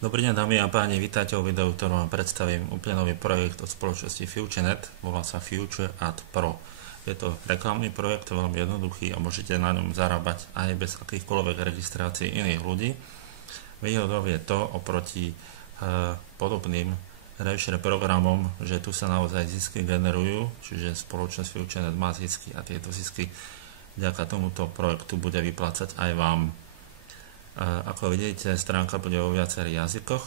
Dobrý deň, dámy a páni, vítajte vo videu, v ktorom vám predstavím úplne nový projekt od spoločnosti FutureNet, volá sa Future Ad Pro. Je to reklamný projekt, veľmi jednoduchý a môžete na ňom zarábať aj bez akýchkoľvek registrácií iných ľudí. Výhodou je to oproti podobným revšie programom, že tu sa naozaj zisky generujú, čiže spoločnosť FutureNet má zisky a tieto zisky vďaka tomuto projektu bude vyplácať aj vám. Ako vidíte, stránka bude vo viacerých jazykoch,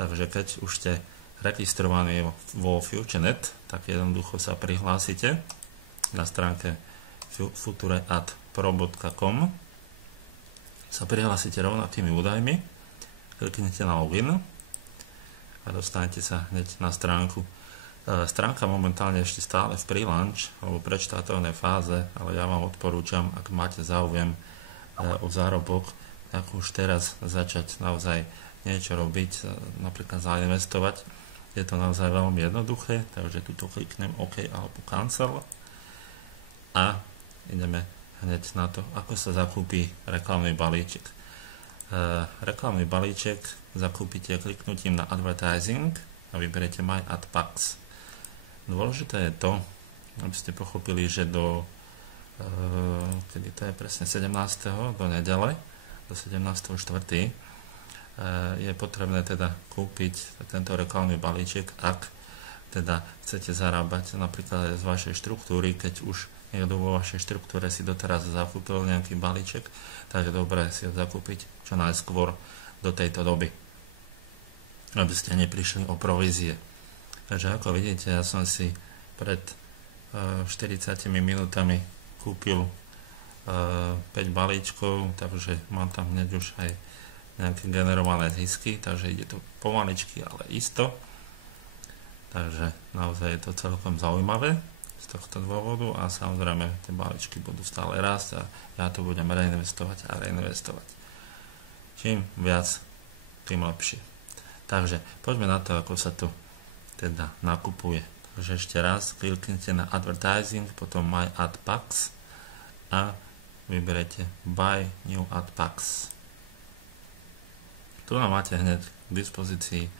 takže keď už ste registrovaní vo FutureNet, tak jednoducho sa prihlásite na stránke futureadpro.com, sa prihlásite rovnakými údajmi, kliknete na login a dostanete sa hneď na stránku. Stránka momentálne ešte stále v pre-launch alebo predštartovnej fáze, ale ja vám odporúčam, ak máte záujem o zárobok, tak už teraz začať naozaj niečo robiť, napríklad zainvestovať. Je to naozaj veľmi jednoduché, takže tuto kliknem OK alebo Cancel a ideme hneď na to, ako sa zakúpi reklamný balíček. Reklamný balíček zakúpite kliknutím na Advertising a vyberiete My Ad Packs. Dôležité je to, aby ste pochopili, že kedy to je presne 17. do nedele, do 17.4. Je potrebné teda kúpiť tento reklamný balíček, ak teda chcete zarábať napríklad z vašej štruktúry, keď už niekto vo vašej štruktúre si doteraz zakúpil nejaký balíček, tak je dobré si ho zakúpiť čo najskôr do tejto doby, aby ste neprišli o provízie. Takže ako vidíte, ja som si pred 40 minútami kúpil 5 balíčkov, takže mám tam hneď už aj nejaké generované zisky, takže ide to pomaličky, ale isto. Takže naozaj je to celkom zaujímavé z tohto dôvodu a samozrejme tie balíčky budú stále rásť a ja to budem reinvestovať a reinvestovať. Čím viac, tým lepšie. Takže poďme na to, ako sa to teda nakupuje. Takže ešte raz kliknite na Advertising, potom My Ad Packs a vyberete Buy New Ad Packs. Tu máte hneď k dispozícii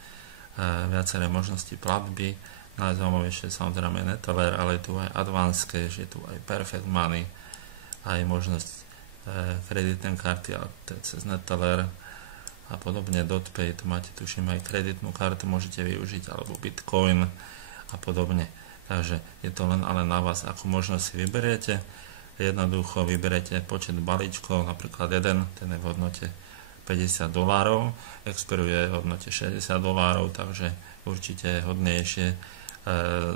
viaceré možnosti platby. Najzaujímavejšie samozrejme Neteller, ale je tu aj Advance Cash, je tu aj Perfect Money, aj možnosť kreditné karty cez Neteller a podobne DotPay. Tu máte tuším aj kreditnú kartu, môžete využiť, alebo Bitcoin a podobne. Takže je to len ale na vás, akú možnosť si vyberiete. Jednoducho vyberete počet balíčkov, napríklad jeden, ten je v hodnote $50, expiruje v hodnote $60, takže určite je hodnejšie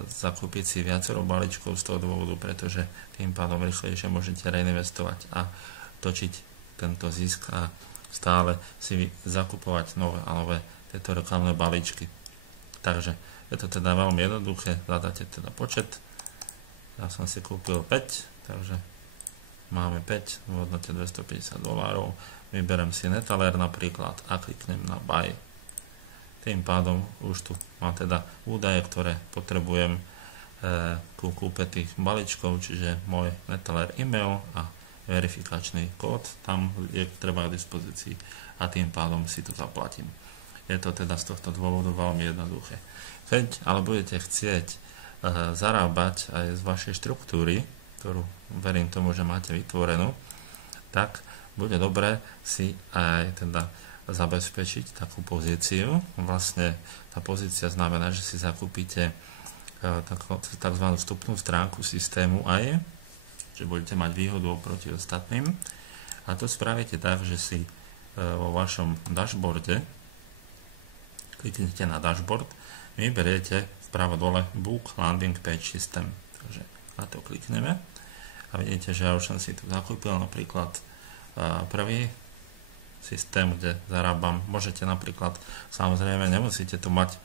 zakúpiť si viacero balíčkov z toho dôvodu, pretože tým pádom rýchlejšie môžete reinvestovať a točiť tento zisk a stále si zakupovať nové a nové tieto reklamné balíčky. Takže je to teda veľmi jednoduché, zadáte teda počet, ja som si kúpil 5, takže máme 5 v hodnote $250, vyberem si Neteller napríklad a kliknem na Buy. Tým pádom už tu mám teda údaje, ktoré potrebujem ku kúpe tých balíčkov, čiže môj Neteller e-mail a verifikačný kód, tam je treba k dispozícii a tým pádom si to zaplatím. Je to teda z tohto dôvodu veľmi jednoduché. Keď ale budete chcieť zarábať aj z vašej štruktúry, ktorú verím tomu, že máte vytvorenú, tak bude dobré si aj teda zabezpečiť takú pozíciu. Vlastne tá pozícia znamená, že si zakúpite tzv. Vstupnú stránku systému aj, že budete mať výhodu oproti ostatným. A to spravíte tak, že si vo vašom dashboarde kliknete na dashboard, vyberiete vpravo dole Book Landing Page System. Takže na to klikneme a vidíte, že ja už som si tu zakúpil napríklad prvý systém, kde zarábam. Môžete napríklad, samozrejme nemusíte to mať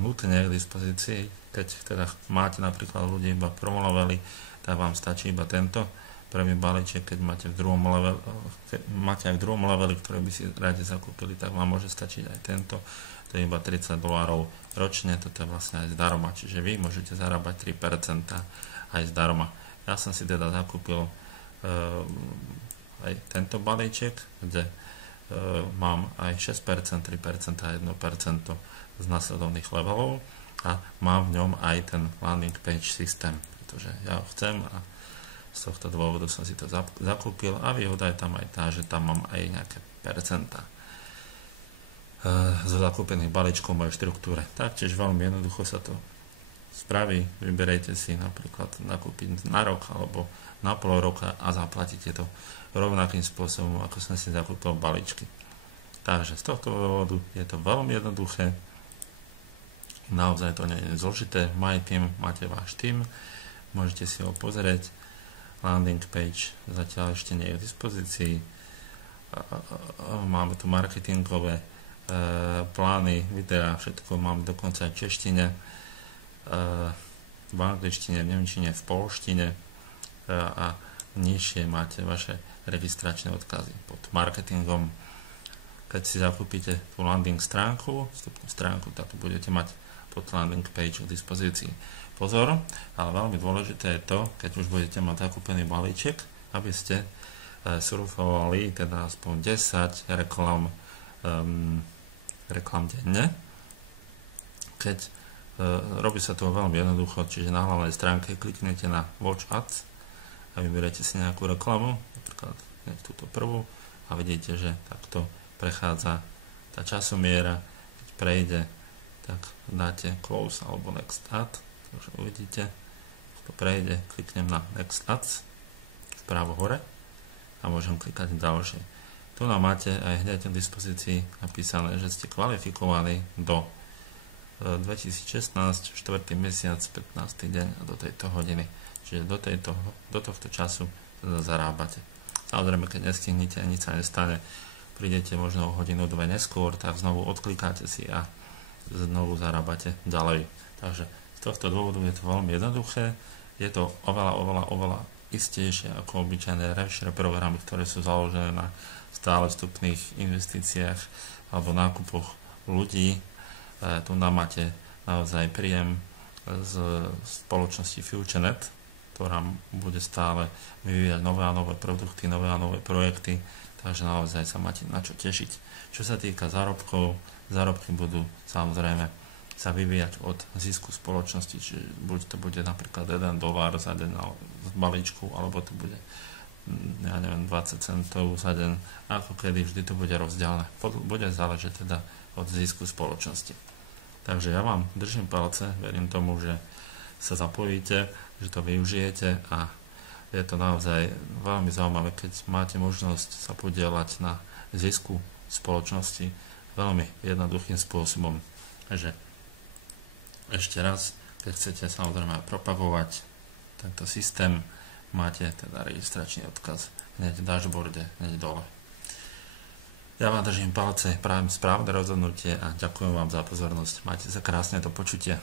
nutne k dispozícii, keď teda máte napríklad ľudí iba v prvom leveli, tak vám stačí iba tento prvý balíček. Keď máte v druhom leveli, máte aj v druhom leveli, ktoré by si radi zakúpili, tak vám môže stačiť aj tento. To je iba $30 ročne, toto je vlastne aj zdarma, čiže vy môžete zarábať 3% aj zdarma. Ja som si teda zakúpil aj tento balíček, kde mám aj 6%, 3% a 1% z následovných levelov a mám v ňom aj ten landing page systém, pretože ja ho chcem a z tohto dôvodu som si to zakúpil a výhoda je tam aj tá, že tam mám aj nejaké percentá zo zakúpených balíčkov v mojej štruktúre. Taktiež veľmi jednoducho sa to spraví, vyberejte si napríklad nakúpiť na rok alebo na pol roka a zaplatíte to rovnakým spôsobom, ako som si zakúpil balíčky. Takže z tohto dôvodu je to veľmi jednoduché, naozaj to nie je zložité. My Team, máte váš tým, môžete si ho pozrieť, landing page zatiaľ ešte nie je v dispozícii, máme tu marketingové plány, videa, všetko mám dokonca aj v češtine, v angličtine, v nemčine, v poľštine a nižšie máte vaše registračné odkazy pod marketingom. Keď si zakúpite tú landing stránku, vstupnú stránku, tak budete mať pod landing page k dispozícii. Pozor, ale veľmi dôležité je to, keď už budete mať zakúpený balíček, aby ste surfovali teda aspoň 10 reklam denne. Keď robí sa to veľmi jednoducho, čiže na hlavnej stránke kliknete na Watch Ads a vyberete si nejakú reklamu, napríklad túto prvú a vidíte, že takto prechádza tá časomiera, keď prejde, tak dáte Close alebo Next Ad, takže uvidíte, keď to prejde, kliknem na Next Ads vpravo hore a môžem klikať ďalšie. Tu nám máte aj hneď v dispozícii napísané, že ste kvalifikovaní do 2016, 4. mesiac, 15. deň a do tejto hodiny. Čiže do tohto času zarábate. Samozrejme, keď nestihnete a nič sa nestane, prídete možno o hodinu, dve neskôr, tak znovu odklikáte si a znovu zarábate ďalej. Takže z tohto dôvodu je to veľmi jednoduché. Je to oveľa istejšie ako obyčajné revshare programy, ktoré sú založené na stále vstupných investíciách alebo nákupoch ľudí. Tu nám máte naozaj príjem z spoločnosti FutureNet, ktorá bude stále vyvíjať nové a nové produkty, nové a nové projekty, takže naozaj sa máte na čo tešiť. Čo sa týka zárobkov, zárobky budú samozrejme sa vyvíjať od zisku spoločnosti, čiže buď to bude napríklad $1 za deň z balíčku, alebo to bude 20 centov za deň, ako kedy vždy to bude rozdielne. Bude záležať teda od zisku spoločnosti. Takže ja vám držím palce, verím tomu, že sa zapojíte, že to využijete a je to naozaj veľmi zaujímavé, keď máte možnosť sa podieľať na zisku spoločnosti veľmi jednoduchým spôsobom. Takže ešte raz, keď chcete samozrejme propagovať tento systém, máte teda registračný odkaz hneď v dashboarde, hneď dole. Ja vám držím palce, prajem správne rozhodnutie a ďakujem vám za pozornosť. Majte sa krásne, do počutia.